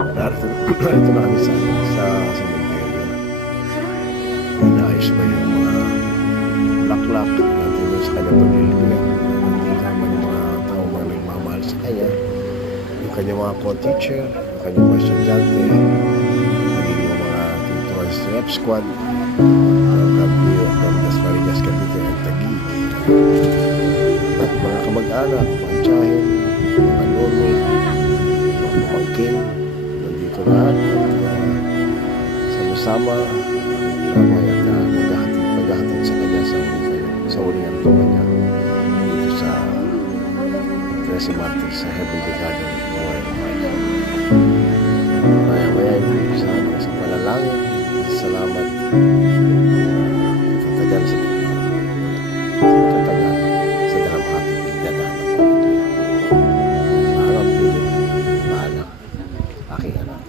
Narito na kami sa cemetery. Inaayos pa yung mga laklak natin sa kanyang paglilibigan. Hindi naman yung mga tao mga nagmamahal sa kanya. Yung kanyang mga co-teacher, yung kanyang mga estudyante, maging yung mga tutuan sa rep squad, ng Dasmariñas, Cavite at Taguig. At mga kamag-anak, mga tiyahin, mga lolo, mga pamangkin, nandito lahat at sama-sama maghahatid sa kanya sa huling antungan niya dito sa Trece Martes sa Heavenly Garden Memorial Park. Maya-maya yung sa panalangin, salamat, tatagal sa dalam ating pinagdadaan ng pamilya. Maharap pilit, maalam, aking anak.